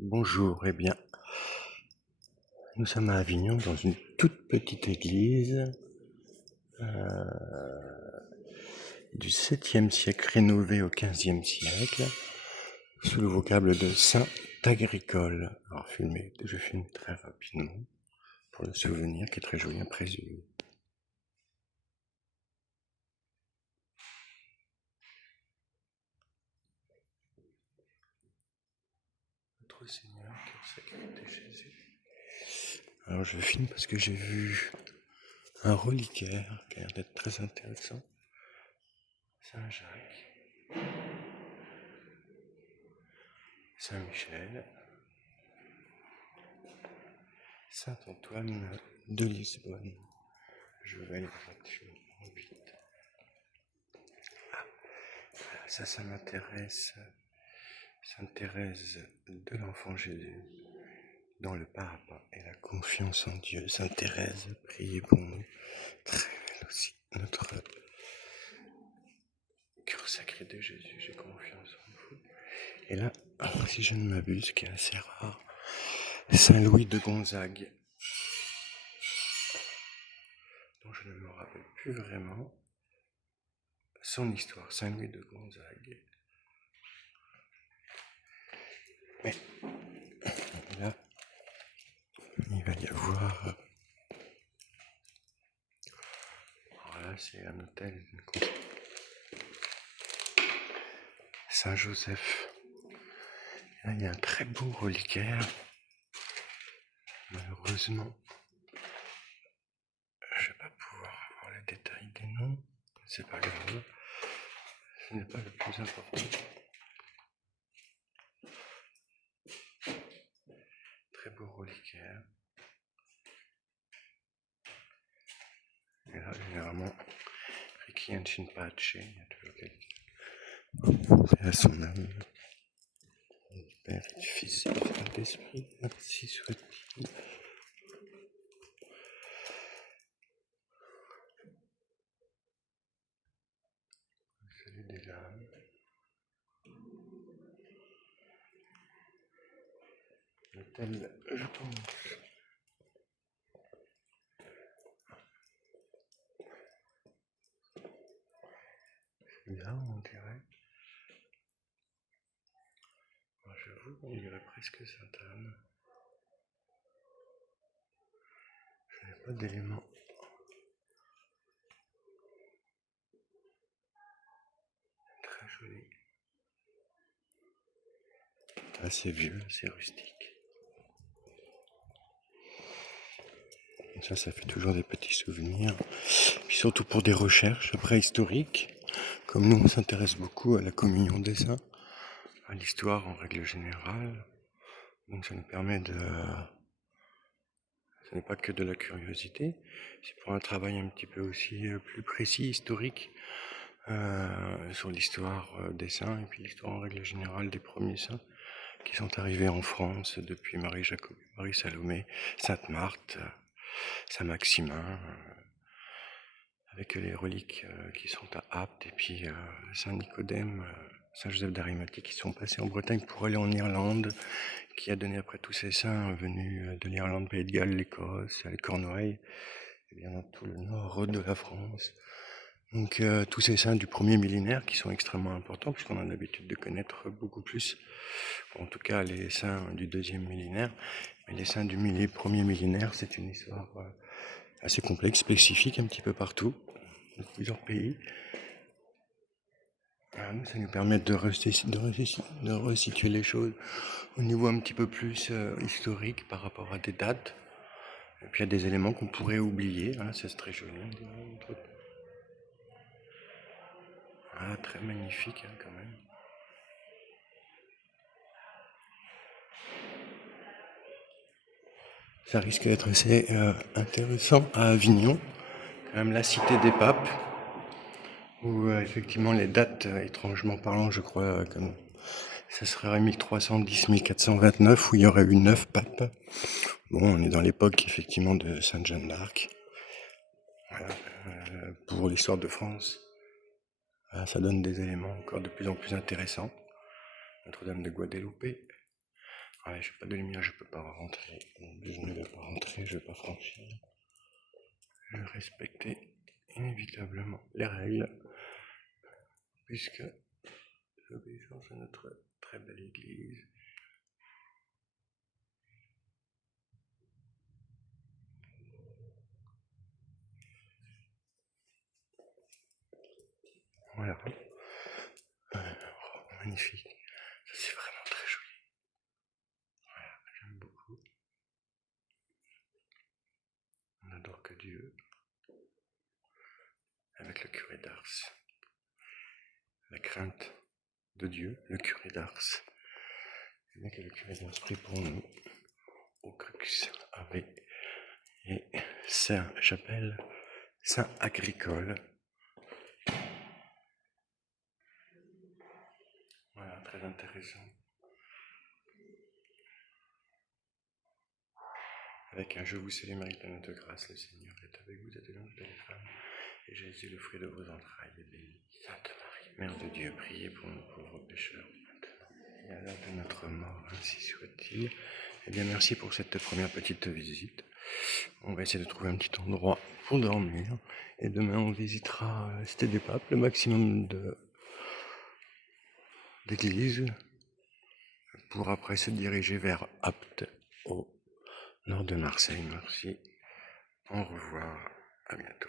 Bonjour, eh bien, nous sommes à Avignon dans une toute petite église du 7e siècle, rénovée au 15e siècle, sous le vocable de Saint Agricole. Alors je filme très rapidement pour le souvenir qui est très joli après. Notre Seigneur, quelle sacralité Jésus. Alors je filme parce que j'ai vu un reliquaire qui a l'air d'être très intéressant. Saint Jacques, Saint Michel, Saint Antoine de Lisbonne. Je vais aller relativement vite. Ça m'intéresse. Sainte Thérèse de l'Enfant Jésus, dans le pape et la confiance en Dieu. Sainte Thérèse, priez pour nous. Très belle aussi. Notre cœur sacré de Jésus, j'ai confiance en vous. Et là, si je ne m'abuse, ce qui est assez rare, Saint Louis de Gonzague, dont je ne me rappelle plus vraiment son histoire. Saint Louis de Gonzague. Mais là, il va y avoir... Alors là, c'est un hôtel. Saint-Joseph. Là, il y a un très beau reliquaire. Malheureusement, je ne vais pas pouvoir avoir les détails des noms. C'est pas grave. Ce n'est pas le plus important. Très beau reliquaire. Et là, généralement, Requiem in pace, il y a toujours quelqu'un. C'est à son âme. Du Père et du Fils et du Saint-Esprit, ainsi soit-il. Salut des âmes. L'hôtel, je pense. Là, on dirait. Moi, j'avoue, on dirait presque Sainte-Anne. Je n'ai pas d'éléments. Très joli. Assez vieux, assez rustique. Ça fait toujours des petits souvenirs. Puis surtout pour des recherches préhistoriques. Comme nous, on s'intéresse beaucoup à la communion des saints, à l'histoire en règle générale. Donc ça nous permet de... Ce n'est pas que de la curiosité, c'est pour un travail un petit peu aussi plus précis, historique, sur l'histoire des saints et puis l'histoire en règle générale des premiers saints qui sont arrivés en France depuis Marie Jacobée, Marie Salomé, Sainte Marthe, Saint Maximin, avec les reliques qui sont à Apt, et puis Saint Nicodème, Saint Joseph d'Arimathie qui sont passés en Bretagne pour aller en Irlande, qui a donné après tous ces saints venus de l'Irlande, Pays de Galles, l'Écosse, les Cornouailles, et bien dans tout le nord de la France. Donc tous ces saints du premier millénaire qui sont extrêmement importants, puisqu'on a l'habitude de connaître beaucoup plus, en tout cas les saints du deuxième millénaire, mais les saints du premier millénaire, c'est une histoire assez complexe, spécifique un petit peu partout, dans plusieurs pays. Ça nous permet de resituer les choses au niveau un petit peu plus historique par rapport à des dates. Et puis il y a des éléments qu'on pourrait oublier, c'est très joli. Très magnifique quand même. Ça risque d'être assez intéressant à Avignon, quand même la cité des papes, où effectivement les dates, étrangement parlant, je crois, comme ça serait 1310-1429, où il y aurait eu 9 papes. Bon, on est dans l'époque effectivement de Sainte Jeanne d'Arc. Voilà, pour l'histoire de France, ça donne des éléments encore de plus en plus intéressants. Notre-Dame de Guadeloupe. Ouais, j'ai pas de lumière, je peux pas rentrer. Je ne vais pas rentrer, je vais pas franchir. Je vais respecter inévitablement les règles, puisque l'obéissance à notre très belle église. Voilà. Magnifique. Ça, c'est vraiment très joli. Voilà, j'aime beaucoup. On n'adore que Dieu. Avec le curé d'Ars. La crainte de Dieu, le curé d'Ars. C'est bien que le curé d'Ars prie pour nous au Crux Ave et Saint-Chapelle, Saint-Agricole. Voilà, très intéressant. Avec un je vous salue Marie, pleine de grâce, le Seigneur est avec vous, êtes l'ange de les femmes, et Jésus, le fruit de vos entrailles, est béni. Sainte Marie, Mère de Dieu, priez pour nous pauvres pécheurs, maintenant et à l'heure de notre mort, ainsi soit-il. Eh bien, merci pour cette première petite visite. On va essayer de trouver un petit endroit pour dormir, et demain on visitera Cité des Papes, le maximum d'églises, pour après se diriger vers Apt, au nord de Marseille. Merci. Au revoir. À bientôt.